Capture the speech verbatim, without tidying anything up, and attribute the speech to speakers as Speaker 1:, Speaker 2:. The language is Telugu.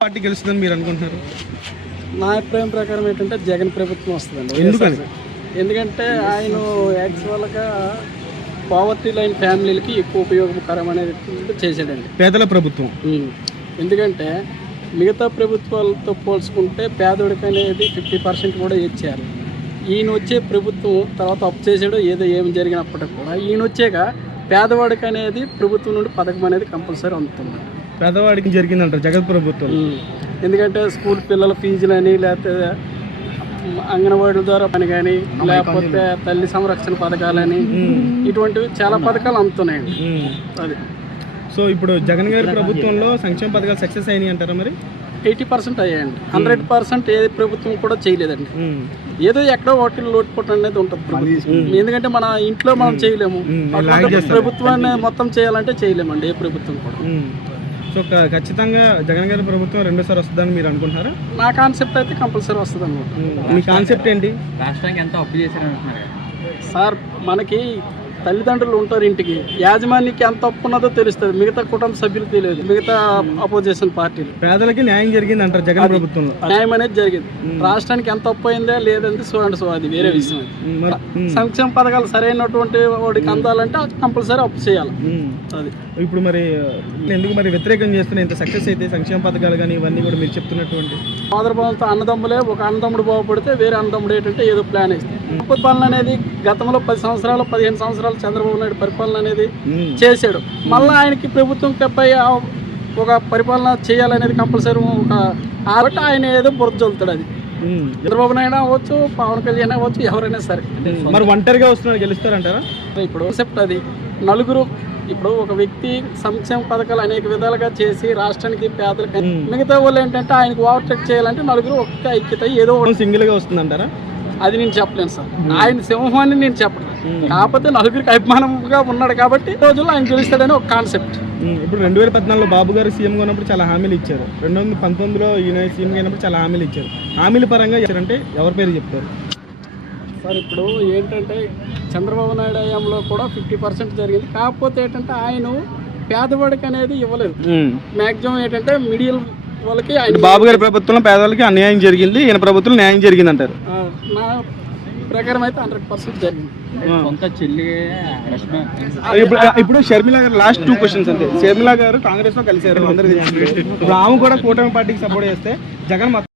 Speaker 1: పార్టీ గెలుస్తుందని మీరు అనుకుంటున్నారు?
Speaker 2: నా అభిప్రాయం ప్రకారం ఏంటంటే జగన్ ప్రభుత్వం వస్తుందండి.
Speaker 1: ఎందుకని?
Speaker 2: ఎందుకంటే ఆయన యాక్చువల్గా పావర్టీ లైన్ ఫ్యామిలీలకి ఎక్కువ ఉపయోగకరం అనేది చేశాడండి
Speaker 1: పేదల ప్రభుత్వం.
Speaker 2: ఎందుకంటే మిగతా ప్రభుత్వాలతో పోల్చుకుంటే పేదోడికి అనేది ఫిఫ్టీ పర్సెంట్ కూడా ఇచ్చారు. ఈయన వచ్చే ప్రభుత్వం తర్వాత అప్ చేసాడో ఏదో ఏమి జరిగినప్పటికి కూడా ఈయన వచ్చాక పేదవాడికి అనేది ప్రభుత్వం నుండి పథకం అనేది కంపల్సరీ అందుతుంది.
Speaker 1: పేదవాడికి జరిగిందంటారు జగన్ ప్రభుత్వం.
Speaker 2: ఎందుకంటే స్కూల్ పిల్లల ఫీజులని లేకపోతే అంగన్వాడీల ద్వారా పని కానీ లేకపోతే తల్లి సంరక్షణ పథకాలని ఇటువంటివి చాలా పథకాలు అందుతున్నాయండి. అది
Speaker 1: సో ఇప్పుడు జగన్ గారి ప్రభుత్వంలో సంక్షేమ పథకాలు సక్సెస్ అయినాయి అంటారా? మరి
Speaker 2: ఎయిటీ పర్సెంట్ అయ్యాయండి. హండ్రెడ్ పర్సెంట్ ఏ ప్రభుత్వం కూడా చేయలేదండి. ఏదో ఎక్కడో వాటిలో లోటుపోటు అనేది ఉంటుంది ప్రభుత్వం. ఎందుకంటే మన ఇంట్లో మనం చేయలేము, ప్రభుత్వాన్ని మొత్తం చేయాలంటే చేయలేమండి ఏ ప్రభుత్వం కూడా.
Speaker 1: సో ఖచ్చితంగా జగన్ గారి ప్రభుత్వం రెండోసారి వస్తుందని మీరు అనుకుంటున్నారా?
Speaker 2: నా కాన్సెప్ట్ అయితే కంపల్సరీ వస్తుంది అనమాట.
Speaker 1: మీ కాన్సెప్ట్ ఏంటి?
Speaker 3: రాష్ట్రానికి ఎంత అప్పు చేశారంటున్నారు
Speaker 2: సార్, మనకి తల్లిదండ్రులు ఉంటారు ఇంటికి, యాజమాన్యానికి ఎంత అప్పు ఉన్నదో తెలుస్తుంది, మిగతా కుటుంబ సభ్యులకు తెలియదు, మిగతా అపోజిషన్ పార్టీలు.
Speaker 1: పేదలకి న్యాయం జరిగింది అంటారు జగన్ ప్రభుత్వంలో.
Speaker 2: న్యాయం అనేది జరిగింది. రాష్ట్రానికి ఎంత అప్పు అయిందా లేదంటే చూడండి. సో అది వేరే విషయం. సంక్షేమ పథకాలు సరైనటువంటి వాడికి అందాలంటే కంపల్సరీ అప్పు చేయాలి. అది
Speaker 1: ఇప్పుడు మరి ఎందుకు మరి వ్యతిరేకం చేస్తున్నా ఇంత సక్సెస్ అయితే సంక్షేమ పథకాలు కానీ ఇవన్నీ కూడా మీరు చెప్తున్నటువంటి
Speaker 2: సోదరభావంతో అన్నదమ్ములే ఒక అన్నదమ్ముడు బాగుపడితే వేరే అన్నదమ్ముడు ఏంటంటే ఏదో ప్లాన్ ఇస్తుంది. పరిపాలన అనేది గతంలో పది సంవత్సరాలు పదిహేను సంవత్సరాలు చంద్రబాబు నాయుడు పరిపాలన అనేది చేశాడు. మళ్ళీ ఆయనకి ప్రభుత్వం పై ఒక పరిపాలన చేయాలనేది కంపల్సరీ ఒక కాబట్టి ఆయన ఏదో బురద చల్లుతాడు. అది చంద్రబాబు నాయుడు అవ్వచ్చు, పవన్ కళ్యాణ్ అవ్వచ్చు, ఎవరైనా సరే.
Speaker 1: మరి ఒంటరిగా వస్తున్నారు గెలుస్తారంటారా?
Speaker 2: ఇప్పుడు కాన్సెప్ట్ అది నలుగురు. ఇప్పుడు ఒక వ్యక్తి సంక్షేమ పథకాలు అనేక విధాలుగా చేసి రాష్ట్రానికి పేదలకు మిగతా వాళ్ళు ఏంటంటే ఆయనకు ఓవర్టేక్ చేయాలంటే నలుగురు ఒక్క ఐక్యత ఏదో
Speaker 1: సింగిల్ గా వస్తుందంటారా?
Speaker 2: అది నేను చెప్పలేను సార్. ఆయన సింహాన్ని నేను చెప్పలేను. కాకపోతే నలుగురికి అభిమానంగా ఉన్నాడు కాబట్టి ఈ రోజుల్లో ఆయన గెలుస్తాడని ఒక కాన్సెప్ట్.
Speaker 1: ఇప్పుడు రెండు వేల పద్నాలుగులో బాబు గారు సీఎంగా ఉన్నప్పుడు చాలా హామీలు ఇచ్చారు. రెండు వందల పంతొమ్మిదిలో ఈయన సీఎంగా అయినప్పుడు చాలా హామీలు ఇచ్చారు. హామీల పరంగా ఇచ్చారంటే ఎవరి పేరు చెప్తారు
Speaker 2: సార్? ఇప్పుడు ఏంటంటే చంద్రబాబు నాయుడు హయాంలో కూడా ఫిఫ్టీ పర్సెంట్ జరిగింది. కాకపోతే ఏంటంటే ఆయన పేదవాడికి అనేది ఇవ్వలేదు. మ్యాక్సిమం ఏంటంటే మిడిల్ వాళ్ళకి. ఆయన
Speaker 1: బాబు గారి ప్రభుత్వంలో పేదవాళ్ళకి అన్యాయం జరిగింది, ఈయన ప్రభుత్వంలో న్యాయం జరిగింది అంటారు.
Speaker 2: నా ప్రకారం అయితే హండ్రెడ్ పర్సెంట్ జరిగింది.
Speaker 3: సొంత చెల్లి
Speaker 1: ఇప్పుడు షర్మిల గారు లాస్ట్ టూ క్వశ్చన్స్ అంతే. షర్మిల గారు కాంగ్రెస్ లో కలిసారు, అందరూ ఇప్పుడు ఆమె కూడా కూటమి పార్టీకి సపోర్ట్ చేస్తే జగన్ మొత్తం